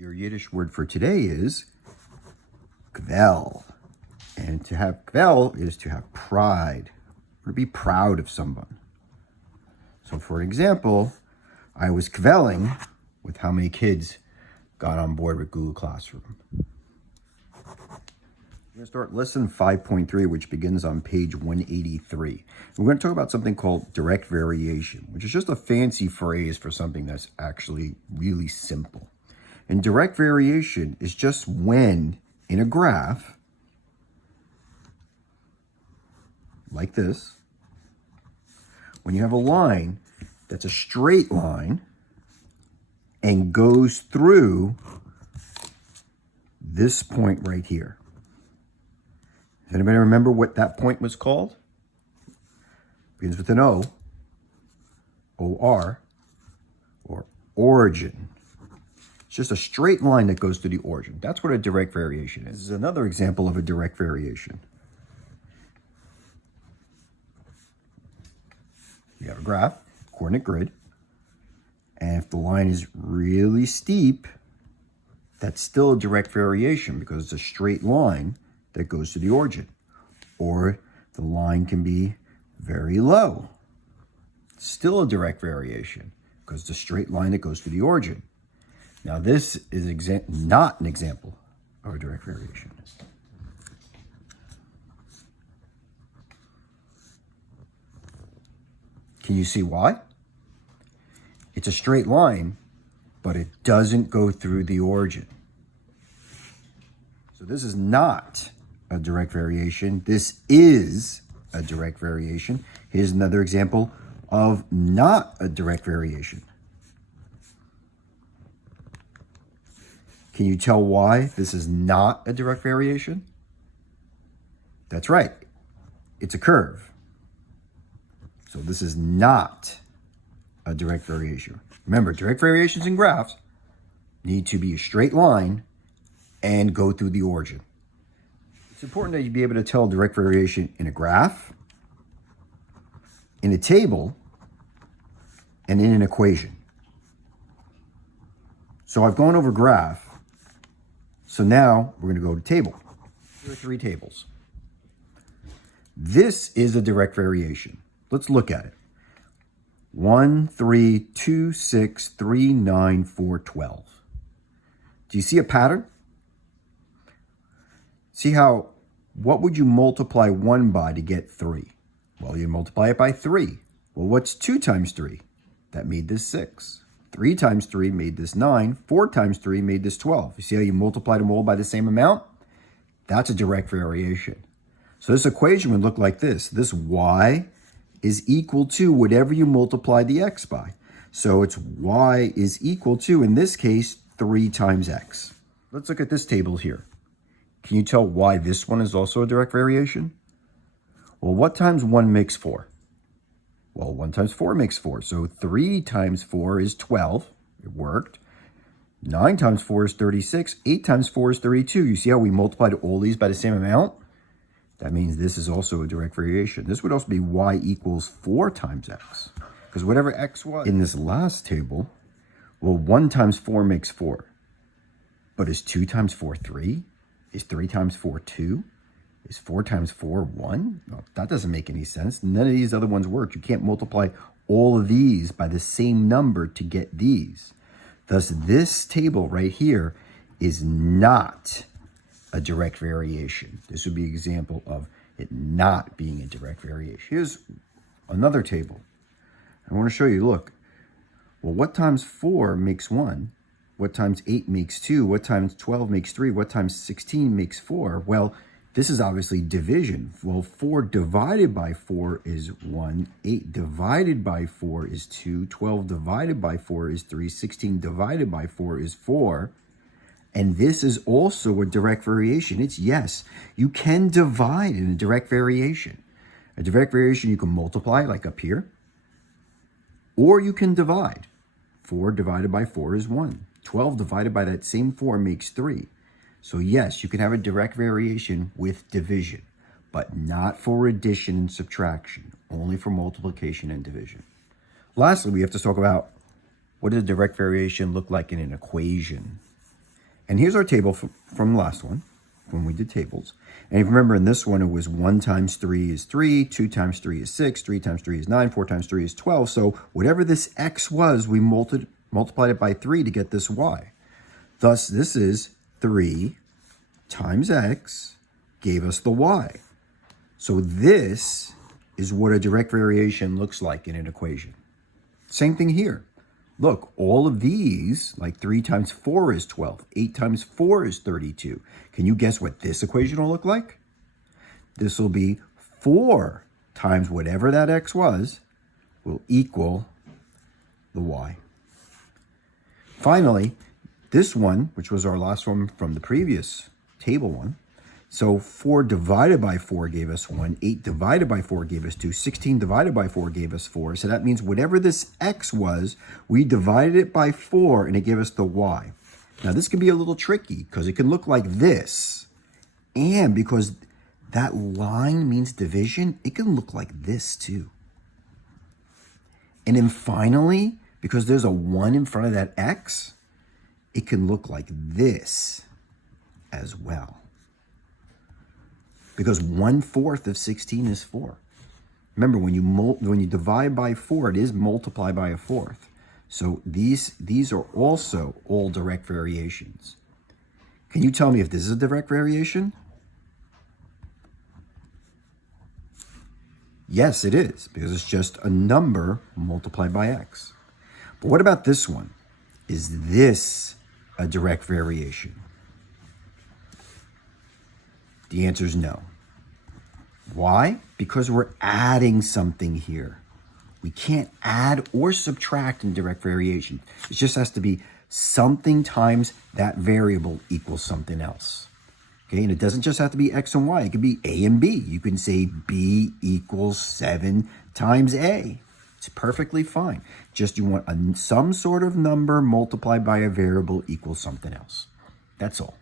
Your Yiddish word for today is kvel. And to have kvel is to have pride, or to be proud of someone. So for example, I was kveling with how many kids got on board with Google Classroom. We're going to start lesson 5.3, which begins on page 183. We're going to talk about something called direct variation, which is just a fancy phrase for something that's actually really simple. And direct variation is just when in a graph, like this, when you have a line that's a straight line and goes through this point right here. Does anybody remember what that point was called? Begins with an O, O-R, or origin. It's just a straight line that goes through the origin. That's what a direct variation is. This is another example of a direct variation. You have a graph, coordinate grid, and if the line is really steep, that's still a direct variation because it's a straight line that goes to the origin. Or the line can be very low. Still a direct variation because it's a straight line that goes to the origin. Now this is not an example of a direct variation. Can you see why? It's a straight line, but it doesn't go through the origin. So this is not a direct variation. This is a direct variation. Here's another example of not a direct variation. Can you tell why this is not a direct variation? That's right. It's a curve. So this is not a direct variation. Remember, direct variations in graphs need to be a straight line and go through the origin. It's important that you be able to tell direct variation in a graph, in a table, and in an equation. So I've gone over graph. So now we're going to go to table. There are three tables. This is a direct variation. Let's look at it. 1, 3, 2, 6, 3, 9, 4, 12. Do you see a pattern? See how, what would you multiply 1 by to get 3? Well, you multiply it by 3. Well, what's 2 times 3? That made this 6. 3 times 3 made this 9. 4 times 3 made this 12. You see how you multiplied them all by the same amount? That's a direct variation. So this equation would look like this. This y is equal to whatever you multiply the x by. So it's y is equal to, in this case, 3 times x. Let's look at this table here. Can you tell why this one is also a direct variation? Well, what times 1 makes 4? Well, 1 times 4 makes 4. So 3 times 4 is 12. It worked. 9 times 4 is 36. 8 times 4 is 32. You see how we multiplied all these by the same amount? That means this is also a direct variation. This would also be y equals 4 times x. Because whatever x was in this last table, well, 1 times 4 makes 4. But is 2 times 4 3? Is 3 times 4 2? Is 4 times 4 1? No, that doesn't make any sense. None of these other ones work. You can't multiply all of these by the same number to get these. Thus, this table right here is not a direct variation. This would be an example of it not being a direct variation. Here's another table. I want to show you, look. Well, what times 4 makes 1? What times 8 makes 2? What times 12 makes 3? What times 16 makes 4? Well, this is obviously division. Well, 4 divided by 4 is 1. 8 divided by 4 is 2. 12 divided by 4 is 3. 16 divided by 4 is 4. And this is also a direct variation. It's yes, you can divide in a direct variation. A direct variation you can multiply, like up here, or you can divide. 4 divided by 4 is 1. 12 divided by that same 4 makes 3. So yes, you can have a direct variation with division, but not for addition and subtraction, only for multiplication and division. Lastly, we have to talk about what does a direct variation look like in an equation. And here's our table from the last one, when we did tables. And if you remember in this one, it was 1 times 3 is 3, 2 times 3 is 6, 3 times 3 is 9, 4 times 3 is 12. So whatever this x was, we multiplied it by 3 to get this y. Thus, this is 3 times x gave us the y. So this is what a direct variation looks like in an equation. Same thing here. Look, all of these, like 3 times 4 is 12, 8 times 4 is 32. Can you guess what this equation will look like? This will be 4 times whatever that x was will equal the y. Finally, this one, which was our last one from the previous table one, so 4 divided by 4 gave us 1, 8 divided by 4 gave us 2, 16 divided by 4 gave us 4. So that means whatever this x was, we divided it by 4 and it gave us the y. Now this can be a little tricky because it can look like this. And because that line means division, it can look like this too. And then finally, because there's a 1 in front of that x, it can look like this as well. Because 1/4 of 16 is 4. Remember, when you divide by 4, it is multiplied by a fourth. So these are also all direct variations. Can you tell me if this is a direct variation? Yes, it is, because it's just a number multiplied by x. But what about this one? Is this a direct variation? The answer is no. Why? Because we're adding something here. We can't add or subtract in direct variation. It just has to be something times that variable equals something else. Okay, and it doesn't just have to be x and y. It could be a and b. You can say b equals 7 times a. It's perfectly fine. Just you want some sort of number multiplied by a variable equals something else. That's all.